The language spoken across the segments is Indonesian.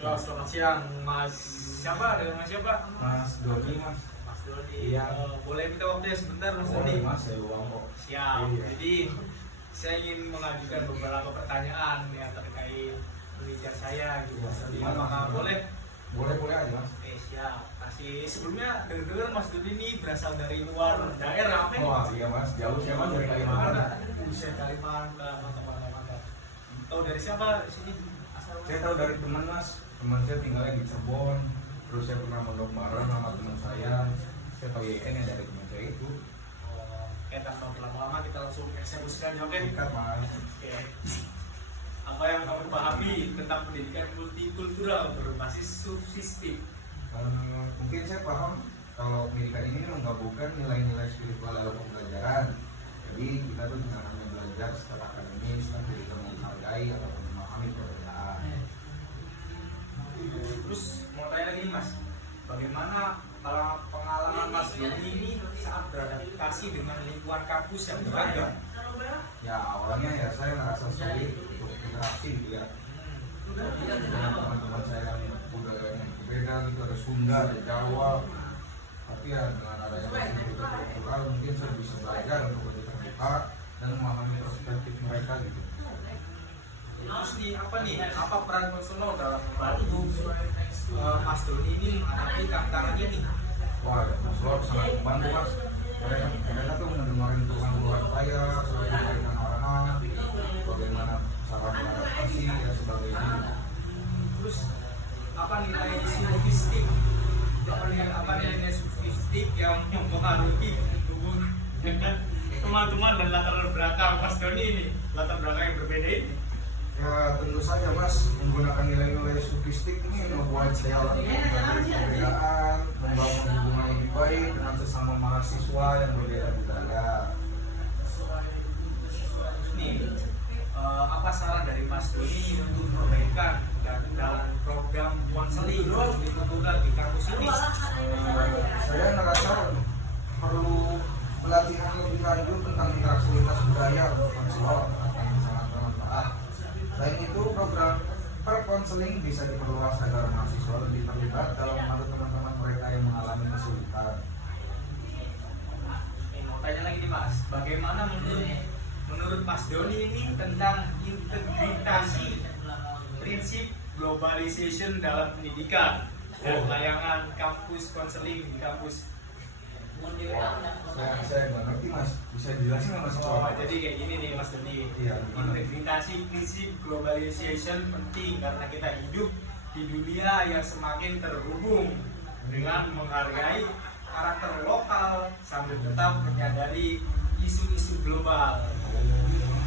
Ya, selamat siang, Mas. Siapa? Dengan Mas siapa? Mas Doni, Mas. Mas Dodi. Iya. Boleh minta waktunya sebentar, Mas Boleh, Dodi? Mas, saya uang kok. Siap. Iya. Jadi saya ingin mengajukan beberapa pertanyaan yang terkait penelitian saya gitu. Mas Dodi. Gimana, Apakah Mas? boleh? Boleh aja, Mas. Siap. Kasih sebelumnya dengar Mas Dodi ini berasal dari luar daerah. Wah, iya, Mas. Jauh saya, Mas, dari Kalimantan. Buset, Kalimantan, mantap. Tahu dari siapa di sini? Asal Saya tahu dari teman, Mas. Teman saya tinggalnya di Cirebon. Terus saya pernah mondok bareng sama teman saya. Saya tahu YN yang dari teman saya itu. Oke, tanpa berlama-lama kita langsung eksekusikan ya, oke? Dekat, Mas. Oke. Apa yang kamu pahami tentang pendidikan multikultural berbasis subsistik? Mungkin saya paham kalau pendidikan ini menggabungkan nilai-nilai spiritual dalam pembelajaran. Jadi kita tuh tidak hanya belajar secara akademis, tapi kita menghargai atau memahami perbedaan. Terus mau tanya lagi Mas, bagaimana kalau pengalaman Mas Doni ini saat beradaptasi dengan lingkungan kampus yang beragam? Ya awalnya ya saya merasa sulit untuk interaksi gitu ya dengan teman-teman saya yang budayanya berbeda gitu, ada Sunda, ada Jawa. Tapi ya dengan adanya pendidikan kultural mungkin saya bisa belajar untuk lebih terbuka dan memahami perspektif mereka gitu. Terus nih apa peran konselor dalam membantu Mas Doni ini menghadapi tantangan ini? Wah, konselor sangat membantu, Mas. Mereka tuh mendengarin keluhan saya, selalu memberikan arahan, bagaimana cara beradaptasi dan sebagainya. Terus apa nilai subsistik? Apa nilai subsistik yang mempengaruhi hubungan dengan teman-teman dan latar belakang Mas Doni ini, latar belakang yang berbeda ini? Ya tentu saja, Mas, menggunakan nilai-nilai sofistik ini membuat saya menghadapi perbedaan, membangun hubungan yang lebih baik dengan sesama mahasiswa yang berbeda budaya. Nih, apa saran dari Mas Doni untuk perbaikan dan dalam program konseling multikultural di kampus ini? Saya merasa perlu pelatihan lebih lanjut tentang interaksi lintas budaya untuk mahasiswa yang sangat bermanfaat. Selain itu, program perkonseling bisa diperluas agar mahasiswa lebih terlibat dalam membantu teman-teman mereka yang mengalami kesulitan. Mau tanya lagi nih Mas, bagaimana menurut Mas Doni ini tentang integrasi prinsip globalization dalam pendidikan dan layanan kampus konseling di kampus? Saya nggak ngerti, Mas. Bisa dijelasin nggak, Mas? Jadi kayak gini nih Mas Doni. Iya, gimana? Integrasi prinsip globalization penting karena kita hidup di dunia yang semakin terhubung dengan menghargai karakter lokal sambil tetap menyadari isu-isu global.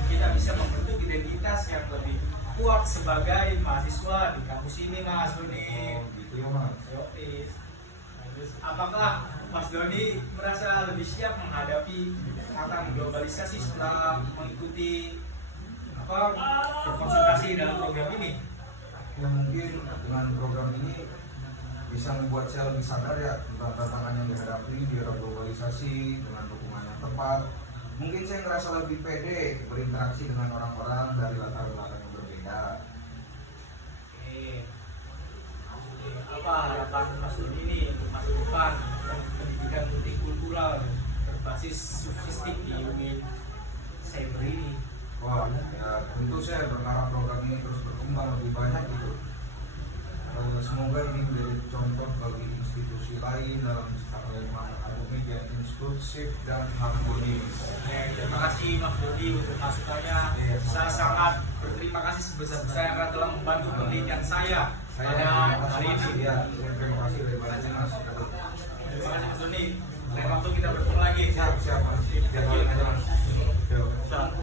Kita bisa membentuk identitas yang lebih kuat sebagai mahasiswa di kampus ini, Mas Doni. Gitu ya, Mas. Yoi. Apakah Mas Doni merasa lebih siap menghadapi tantangan globalisasi setelah mengikuti berkonsultasi dalam program ini? Ya mungkin dengan program ini bisa membuat saya lebih sadar ya tentang tantangan yang dihadapi di era globalisasi dengan dukungan yang tepat. Mungkin saya ngerasa lebih pede berinteraksi dengan orang-orang dari latar belakang yang berbeda. Oke. Apa harapan Mas Doni ini untuk masa depan pendidikan multikultural berbasis subsistik di UIN Cyber ini? Wah, ya tentu saya berharap program ini terus berkembang lebih banyak gitu. Semoga ini menjadi contoh bagi institusi lain dalam mencapai akademik yang inklusif dan harmonis. Terima kasih Mas Dodi untuk masukannya. Saya sangat berterima kasih sebesar-besarnya telah membantu penelitian saya pada hari ini. Ya, terima kasih lebar Mas.